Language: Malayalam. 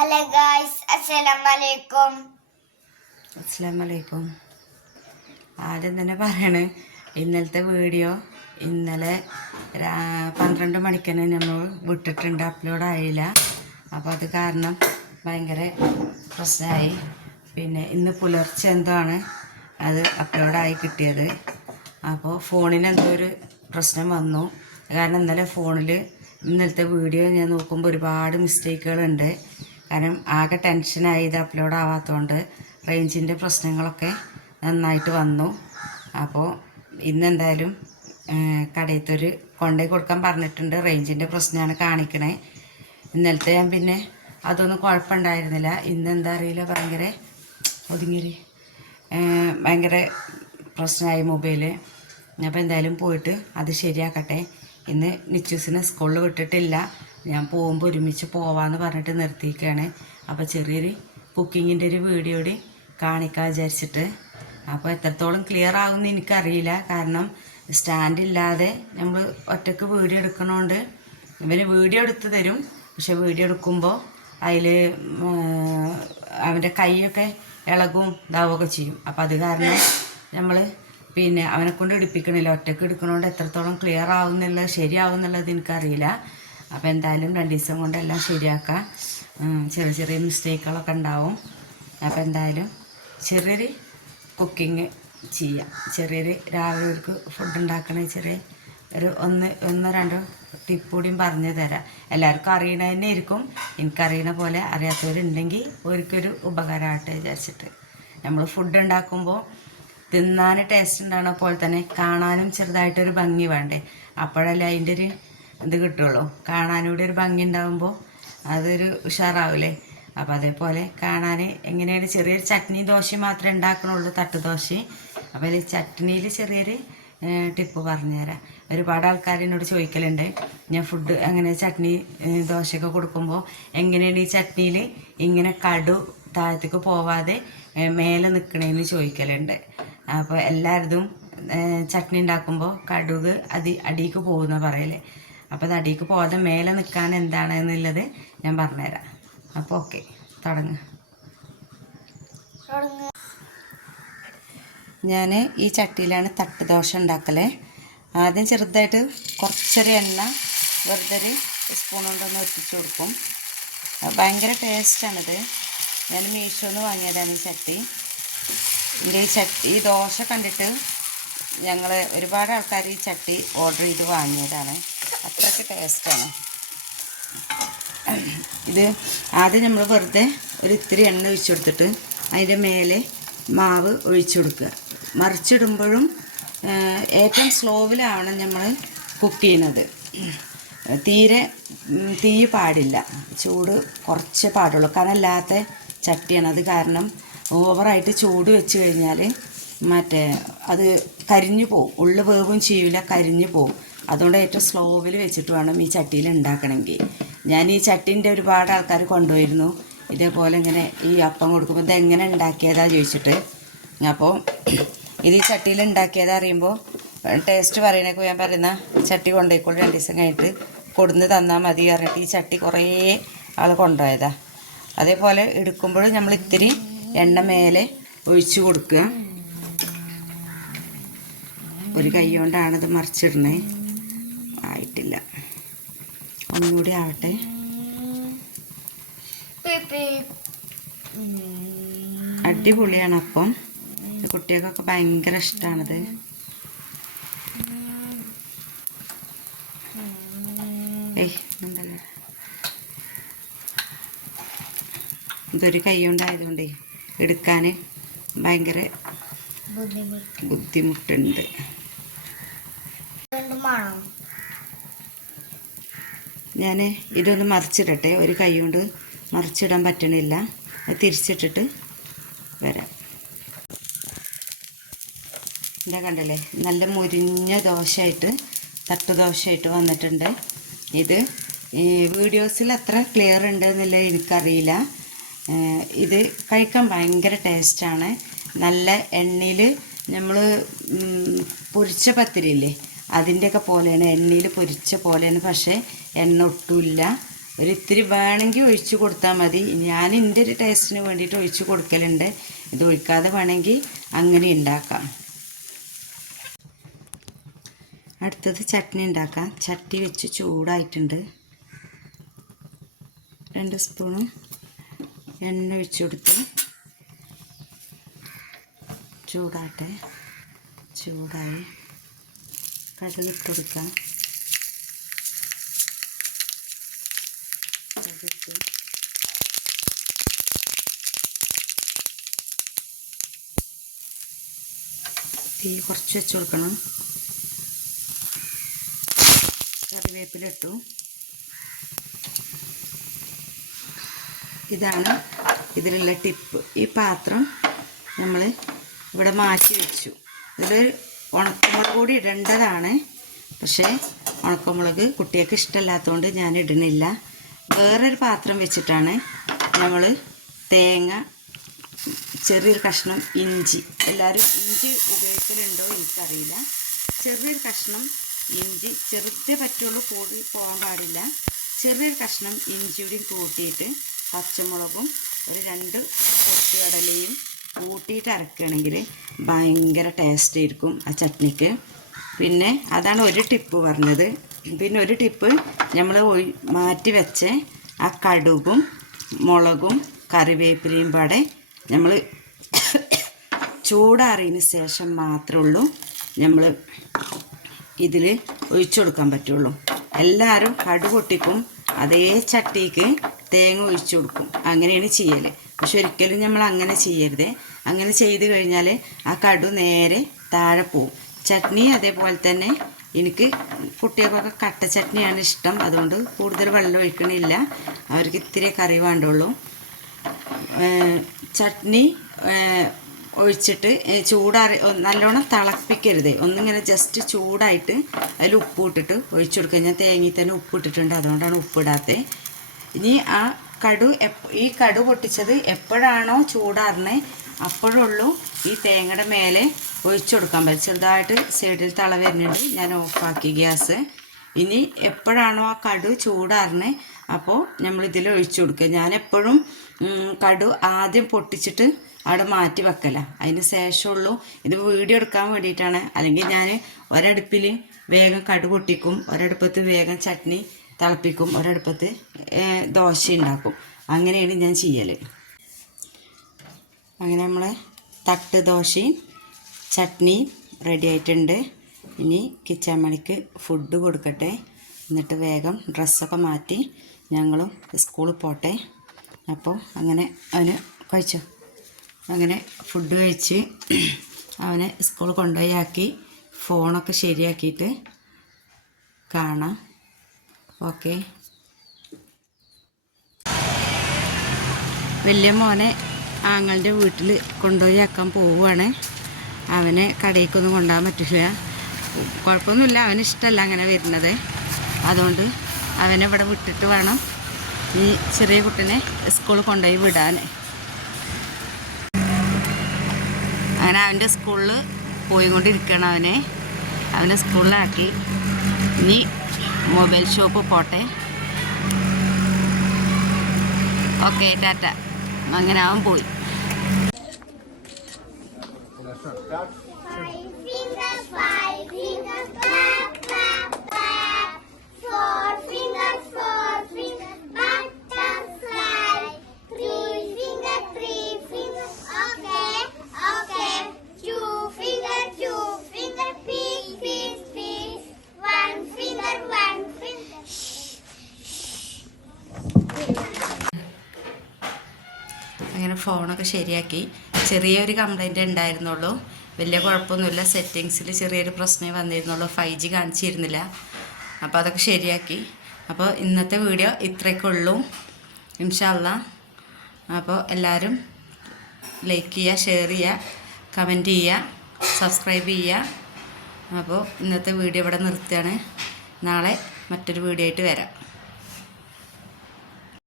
ഹലോ ഗായ്സ്, അസ്സലാമലൈക്കും. അസ്സലാമലൈക്കും. ആദ്യം തന്നെ പറയണേ, ഇന്നലത്തെ വീഡിയോ ഇന്നലെ 12 മണിക്ക് തന്നെ നമ്മൾ വിട്ടിട്ടുണ്ട്, അപ്ലോഡ് ആയില്ല. അപ്പോൾ അത് കാരണം ഭയങ്കര പ്രശ്നമായി. പിന്നെ ഇന്ന് പുലർച്ചെ എന്തോ ആണ് അത് അപ്ലോഡായി കിട്ടിയത്. അപ്പോൾ ഫോണിന് എന്തോ ഒരു പ്രശ്നം വന്നു. കാരണം ഇന്നലെ ഫോണിൽ ഇന്നലത്തെ വീഡിയോ ഞാൻ നോക്കുമ്പോൾ ഒരുപാട് മിസ്റ്റേക്കുകളുണ്ട്. കാരണം ആകെ ടെൻഷനായി, ഇത് അപ്ലോഡ് ആവാത്തതുകൊണ്ട്. റേഞ്ചിൻ്റെ പ്രശ്നങ്ങളൊക്കെ നന്നായിട്ട് വന്നു. അപ്പോൾ ഇന്നെന്തായാലും കടയത്തൊരു കൊണ്ടുപോയി കൊടുക്കാൻ പറഞ്ഞിട്ടുണ്ട്. റേഞ്ചിൻ്റെ പ്രശ്നമാണ് കാണിക്കണേ. ഇന്നലത്തെ ഞാൻ പിന്നെ അതൊന്നും കുഴപ്പമുണ്ടായിരുന്നില്ല. ഇന്നെന്താ അറിയില്ല, ഭയങ്കര ഒതുങ്ങി ഭയങ്കര പ്രശ്നമായി മൊബൈല്. അപ്പോൾ എന്തായാലും പോയിട്ട് അത് ശരിയാക്കട്ടെ. ഇന്ന് നിച്ചൂസിനെ സ്കൂളിൽ വിട്ടിട്ടില്ല. ഞാൻ പോകുമ്പോൾ ഒരുമിച്ച് പോവാമെന്ന് പറഞ്ഞിട്ട് നിർത്തിയിരിക്കുകയാണ്. അപ്പോൾ ചെറിയൊരു കുക്കിങ്ങിൻ്റെ ഒരു വീഡിയോ കൂടി കാണിക്കാൻ വിചാരിച്ചിട്ട്. അപ്പോൾ എത്രത്തോളം ക്ലിയർ ആകുമെന്ന് എനിക്കറിയില്ല. കാരണം സ്റ്റാൻഡില്ലാതെ നമ്മൾ ഒറ്റയ്ക്ക് വീഡിയോ എടുക്കണോണ്ട് ഇവന് വീഡിയോ എടുത്ത് തരും. പക്ഷെ വീഡിയോ എടുക്കുമ്പോൾ അതിൽ അവൻ്റെ കൈയൊക്കെ ഇളകും ഇതാവുകയൊക്കെ ചെയ്യും. അപ്പോൾ അത് കാരണം നമ്മൾ പിന്നെ അവനെ കൊണ്ട് എടുപ്പിക്കണില്ല. ഒറ്റയ്ക്ക് എടുക്കണോണ്ട് എത്രത്തോളം ക്ലിയർ ആവുന്നുള്ളത് ശരിയാവും എന്നുള്ളത് എനിക്കറിയില്ല. അപ്പോൾ എന്തായാലും 2 ദിവസം കൊണ്ടെല്ലാം ശരിയാക്കാം. ചെറിയ ചെറിയ മിസ്റ്റേക്കുകളൊക്കെ ഉണ്ടാവും. അപ്പോൾ എന്തായാലും ചെറിയൊരു കുക്കിങ് ചെയ്യാം. ചെറിയൊരു രാവിലെ ഒരു ഫുഡ് ഉണ്ടാക്കണ ചെറിയ ഒരു ഒന്നോ രണ്ടോ ടിപ്പ് കൂടിയും പറഞ്ഞു തരാം. എല്ലാവർക്കും അറിയണ തന്നെ ആയിരിക്കും. എനിക്കറിയണ പോലെ അറിയാത്തവരുണ്ടെങ്കിൽ ഒരിക്കൊരു ഉപകാരമാകട്ടെ വിചാരിച്ചിട്ട്. നമ്മൾ ഫുഡ് ഉണ്ടാക്കുമ്പോൾ തിന്നാൻ ടേസ്റ്റ് ഉണ്ടാകുന്ന പോലെ തന്നെ കാണാനും ചെറുതായിട്ടൊരു ഭംഗി വേണ്ടേ? അപ്പോഴല്ലേ അതിൻ്റെ ഒരു ഇത് കിട്ടുള്ളൂ. കാണാനൂടെ ഒരു ഭംഗി ഉണ്ടാകുമ്പോൾ അതൊരു ഉഷാറാവില്ലേ? അപ്പോൾ അതേപോലെ കാണാൻ എങ്ങനെയാണ് ചെറിയൊരു ചട്നി ദോശ മാത്രമേ ഉണ്ടാക്കണുള്ളൂ, തട്ടുദോശ. അപ്പോൾ ഈ ചട്നിയിൽ ചെറിയൊരു ടിപ്പ് പറഞ്ഞുതരാം. ഒരുപാട് ആൾക്കാർ എന്നോട് ചോദിക്കലുണ്ട്, ഞാൻ ഫുഡ് അങ്ങനെ ചട്നി ദോശയൊക്കെ കൊടുക്കുമ്പോൾ എങ്ങനെയാണ് ഈ ചട്നിയിൽ ഇങ്ങനെ കടു താഴത്തേക്ക് പോവാതെ മേലെ നിൽക്കണേന്ന് ചോദിക്കലുണ്ട്. അപ്പോൾ എല്ലാവരും ചട്നി ഉണ്ടാക്കുമ്പോൾ കടുക് അടിയിലേക്ക് പോകുന്ന പറയല്ലേ. അപ്പോൾ അത് അടിയിലേക്ക് പോകാതെ മേലെ നിൽക്കാൻ എന്താണെന്നുള്ളത് ഞാൻ പറഞ്ഞുതരാം. അപ്പോൾ ഓക്കെ, തുടങ്ങുക. ഞാൻ ഈ ചട്ടിയിലാണ് തട്ടുദോശ ഉണ്ടാക്കല്. ആദ്യം ചെറുതായിട്ട് കുറച്ചൊരു എണ്ണ വെറുതെ ഒരു സ്പൂൺ കൊണ്ടൊന്ന് ഒറ്റിച്ച് കൊടുക്കും. ഭയങ്കര ടേസ്റ്റാണിത്. ഞാൻ മീഷോന്ന് വാങ്ങിയതാണ് ഈ ചട്ടി. ഈ ദോശ കണ്ടിട്ട് ഞങ്ങൾ ഒരുപാട് ആൾക്കാർ ഈ ചട്ടി ഓർഡർ ചെയ്ത് വാങ്ങിയതാണ്. അത്രയ്ക്ക് ടേസ്റ്റാണ് ഇത്. ആദ്യം നമ്മൾ വെറുതെ ഒരു ഇത്തിരി എണ്ണ ഒഴിച്ചു കൊടുത്തിട്ട് അതിൻ്റെ മേലെ മാവ് ഒഴിച്ചു കൊടുക്കുക. മറിച്ചിടുമ്പോഴും ഏറ്റവും സ്ലോവിലാണ് നമ്മൾ കുക്ക് ചെയ്യുന്നത്. തീരെ തീ പാടില്ല, ചൂട് കുറച്ച് പാടുള്ളൂ. കനല്ലാത്ത ചട്ടിയാണ് അത്. കാരണം ഓവറായിട്ട് ചൂട് വെച്ച് കഴിഞ്ഞാൽ അത് കരിഞ്ഞു പോവും. ഉള്ളു വേവും ചെയ്യില്ല, കരിഞ്ഞു പോവും. അതുകൊണ്ട് ഏറ്റവും സ്ലോവിൽ വെച്ചിട്ട് വേണം ഈ ചട്ടിയിൽ ഉണ്ടാക്കണമെങ്കിൽ. ഞാൻ ഈ ചട്ടീൻ്റെ ഒരുപാട് ആൾക്കാർ കൊണ്ടുപോയിരുന്നു. ഇതേപോലെ ഇങ്ങനെ ഈ അപ്പം കൊടുക്കുമ്പോൾ ഇതെങ്ങനെ ഉണ്ടാക്കിയതാ ചോദിച്ചിട്ട്. അപ്പോൾ ഇത് ഈ ചട്ടിയിൽ ഉണ്ടാക്കിയതാ അറിയുമ്പോൾ ടേസ്റ്റ് പറയണേക്ക് ഞാൻ പറയുന്ന ചട്ടി കൊണ്ടുപോയിക്കോളൂ, 2 ദിവസം കഴിഞ്ഞിട്ട് കൊടുന്ന് തന്നാൽ മതി പറഞ്ഞിട്ട് ഈ ചട്ടി കുറേ ആൾ കൊണ്ടുപോയതാ. അതേപോലെ എടുക്കുമ്പോഴും നമ്മൾ ഇത്തിരി എണ്ണ മേലെ ഒഴിച്ചു കൊടുക്കുക. ഒരു കൈ കൊണ്ടാണിത് മറിച്ചിടണേ. ആയിട്ടില്ല, ഒന്നുകൂടി ആവട്ടെ. അടിപൊളിയാണ് അപ്പം. കുട്ടികൾക്കൊക്കെ ഭയങ്കര ഇഷ്ടമാണിത്. ഇതൊരു കൈ കൊണ്ടായതുകൊണ്ടേ എടുക്കാൻ ഭയങ്കര ബുദ്ധിമുട്ടുണ്ട്. ഞാൻ ഇതൊന്ന് മറിച്ചിടട്ടെ. ഒരു കൈ കൊണ്ട് മറിച്ചിടാൻ പറ്റണില്ല. അത് തിരിച്ചിട്ടിട്ട് വരാം. എന്താ കണ്ടല്ലേ, നല്ല മുരിഞ്ഞ ദോശയായിട്ട് തട്ടുദോശയായിട്ട് വന്നിട്ടുണ്ട്. ഇത് വീഡിയോസിൽ എത്ര ക്ലിയർ ഉണ്ടെന്നില്ല എനിക്കറിയില്ല. ഇത് കഴിക്കാൻ ഭയങ്കര ടേസ്റ്റാണ്. നല്ല എണ്ണയിൽ നമ്മൾ പൊരിച്ച പത്തിരിയില്ലേ അതിൻ്റെയൊക്കെ പോലെയാണ്, എണ്ണയിൽ പൊരിച്ച പോലെയാണ്. പക്ഷേ എണ്ണ ഒട്ടുമില്ല, ഒരിത്തിരി വേണമെങ്കിൽ ഒഴിച്ച് കൊടുത്താൽ മതി. ഞാൻ എൻ്റെ ഒരു ടേസ്റ്റിന് വേണ്ടിയിട്ട് ഒഴിച്ച് കൊടുക്കലുണ്ട്. ഇത് ഒഴിക്കാതെ വേണമെങ്കിൽ അങ്ങനെ ഉണ്ടാക്കാം. അടുത്തത് ചട്നി ഉണ്ടാക്കാം. ചട്ടി വെച്ച് ചൂടായിട്ടുണ്ട്. 2 സ്പൂണ് എണ്ണ ഒഴിച്ച് കൊടുത്ത് ചൂടാട്ടെ. ചൂടായി കടുകിട്ട് കൊടുക്കാം. തീ കുറച്ച് വെച്ച് കൊടുക്കണം. കറിവേപ്പിലിട്ടു. ഇതാണ് ഇതിലുള്ള ടിപ്പ്. ഈ പാത്രം നമ്മൾ ഇവിടെ മാറ്റി വെച്ചു. ഇതിൽ ഉണക്കമുളക് കൂടി ഇടേണ്ടതാണ്. പക്ഷേ ഉണക്കമുളക് കുട്ടികൾക്ക് ഇഷ്ടമല്ലാത്തതുകൊണ്ട് ഞാൻ ഇടുന്നില്ല. വേറൊരു പാത്രം വെച്ചിട്ടാണ് നമ്മൾ തേങ്ങ, ചെറിയൊരു കഷ്ണം ഇഞ്ചി, എല്ലാവരും ഇഞ്ചി ഉപയോഗിക്കലുണ്ടോ എനിക്കറിയില്ല. ചെറിയൊരു കഷ്ണം ഇഞ്ചി, ചെറുതേ പറ്റുള്ളൂ, കൂടി പോകാൻ പാടില്ല. ചെറിയൊരു കഷ്ണം ഇഞ്ചിയുടെയും കൂട്ടിയിട്ട് പച്ചമുളകും ഒരു 2 പൊട്ടുകടലയും കൂട്ടിയിട്ട് അരക്കുകയാണെങ്കിൽ ഭയങ്കര ടേസ്റ്റ് ആയിരിക്കും ആ ചട്നിക്ക്. പിന്നെ അതാണ് ഒരു ടിപ്പ് പറഞ്ഞത്. പിന്നെ ഒരു ടിപ്പ്, നമ്മൾ മാറ്റി വെച്ച ആ കടുകും മുളകും കറിവേപ്പിലയും പാടെ നമ്മൾ ചൂടാറിയതിന് ശേഷം മാത്രമേ ഉള്ളൂ നമ്മൾ ഇതിൽ ഒഴിച്ചു കൊടുക്കാൻ പറ്റുള്ളൂ. എല്ലാവരും കടുക് പൊട്ടിക്കും, അതേ ചട്ടിക്ക് തേങ്ങ ഒഴിച്ചു കൊടുക്കും. അങ്ങനെയാണ് ചെയ്യൽ. പക്ഷെ ഒരിക്കലും നമ്മൾ അങ്ങനെ ചെയ്യരുത്. അങ്ങനെ ചെയ്ത് കഴിഞ്ഞാൽ ആ കടു നേരെ താഴെ പോവും. ചട്നി അതേപോലെ തന്നെ എനിക്ക് കുട്ടികൾക്കൊക്കെ കട്ട ചട്നിയാണ് ഇഷ്ടം. അതുകൊണ്ട് കൂടുതൽ വെള്ളം ഒഴിക്കണില്ല. അവർക്ക് ഇത്തിരി കറി വേണ്ടുള്ളൂ. ചട്നി ഒഴിച്ചിട്ട് ചൂടാറി നല്ലോണം തിളപ്പിക്കരുത്. ഒന്നിങ്ങനെ ജസ്റ്റ് ചൂടായിട്ട് അതിൽ ഉപ്പ് ഇട്ടിട്ട് ഒഴിച്ചു കൊടുക്കുക. ഞാൻ തേങ്ങയിൽ തന്നെ ഉപ്പ് ഇട്ടിട്ടുണ്ട്, അതുകൊണ്ടാണ് ഉപ്പിടാത്തത്. ഇനി ആ ഈ കടു പൊട്ടിച്ചത് എപ്പോഴാണോ ചൂടാറിനെ അപ്പോഴുള്ളൂ ഈ തേങ്ങയുടെ മേലെ ഒഴിച്ചു കൊടുക്കാൻ പറ്റും. ചെറുതായിട്ട് സൈഡിൽ തള വരുന്നുണ്ട്, ഞാൻ ഓഫാക്കി ഗ്യാസ്. ഇനി എപ്പോഴാണോ ആ കടു ചൂടാറിനെ അപ്പോൾ നമ്മളിതിൽ ഒഴിച്ചു കൊടുക്കുക. ഞാനെപ്പോഴും കടു ആദ്യം പൊട്ടിച്ചിട്ട് അവിടെ മാറ്റി വെക്കല, അതിന് ശേഷമുള്ളൂ. ഇത് വീഡിയോ എടുക്കാൻ വേണ്ടിയിട്ടാണ്. അല്ലെങ്കിൽ ഞാൻ ഒരടുപ്പിൽ വേഗം കടു പൊട്ടിക്കും, ഒരടുപ്പത്ത് വേഗം ചട്നി തിളപ്പിക്കും, ഒരടുപ്പത്ത് ദോശ ഉണ്ടാക്കും. അങ്ങനെയാണ് ഞാൻ ചെയ്യൽ. അങ്ങനെ നമ്മളെ തട്ട് ദോശയും ചട്നിയും റെഡി ആയിട്ടുണ്ട്. ഇനി കിച്ചൻ മണിക്ക് ഫുഡ് കൊടുക്കട്ടെ. എന്നിട്ട് വേഗം ഡ്രസ്സൊക്കെ മാറ്റി ഞങ്ങളും സ്കൂളിൽ പോട്ടെ. അപ്പോൾ അങ്ങനെ അവന് കഴിച്ചോ. അങ്ങനെ ഫുഡ് കഴിച്ച് അവനെ സ്കൂളിൽ കൊണ്ടുപോയി ആക്കി ഫോണൊക്കെ ശരിയാക്കിയിട്ട് കാണാം. ഓക്കെ. വലിയ മോനെ ആങ്ങളുടെ വീട്ടിൽ കൊണ്ടുപോയി ആക്കാൻ പോവുകയാണ്. അവനെ കടയിലേക്കൊന്നും കൊണ്ടുപോകാൻ പറ്റില്ല. കുഴപ്പമൊന്നുമില്ല, അവന് ഇഷ്ടമല്ല അങ്ങനെ വരുന്നത്. അതുകൊണ്ട് അവനെ ഇവിടെ വിട്ടിട്ട് വേണം ഈ ചെറിയ കുട്ടീനെ സ്കൂളിൽ കൊണ്ടുപോയി വിടാൻ. അങ്ങനെ അവൻ്റെ സ്കൂളിൽ പോയിക്കൊണ്ടിരിക്കുകയാണ്. അവനെ സ്കൂളിലാക്കി. ഇനി മൊബൈൽ ഷോപ്പ് പോട്ടെ. ഓക്കെ, ടാറ്റ. അങ്ങനെ അവൻ പോയി. അങ്ങനെ ഫോണൊക്കെ ശരിയാക്കി. ചെറിയൊരു കംപ്ലൈൻറ്റ് ഉണ്ടായിരുന്നുള്ളൂ, വലിയ കുഴപ്പമൊന്നുമില്ല. സെറ്റിങ്സിൽ ചെറിയൊരു പ്രശ്നമേ വന്നിരുന്നുള്ളൂ, 5G കാണിച്ചിരുന്നില്ല. അപ്പോൾ അതൊക്കെ ശരിയാക്കി. അപ്പോൾ ഇന്നത്തെ വീഡിയോ ഇത്രയൊക്കെ ഉള്ളൂ, ഇൻഷാ അല്ലാഹ്. അപ്പോൾ എല്ലാവരും ലൈക്ക് ചെയ്യുക, ഷെയർ ചെയ്യുക, കമൻറ്റ് ചെയ്യുക, സബ്സ്ക്രൈബ് ചെയ്യുക. അപ്പോൾ ഇന്നത്തെ വീഡിയോ ഇവിടെ നിർത്തുകയാണ്. നാളെ മറ്റൊരു വീഡിയോ ആയിട്ട് വരാം.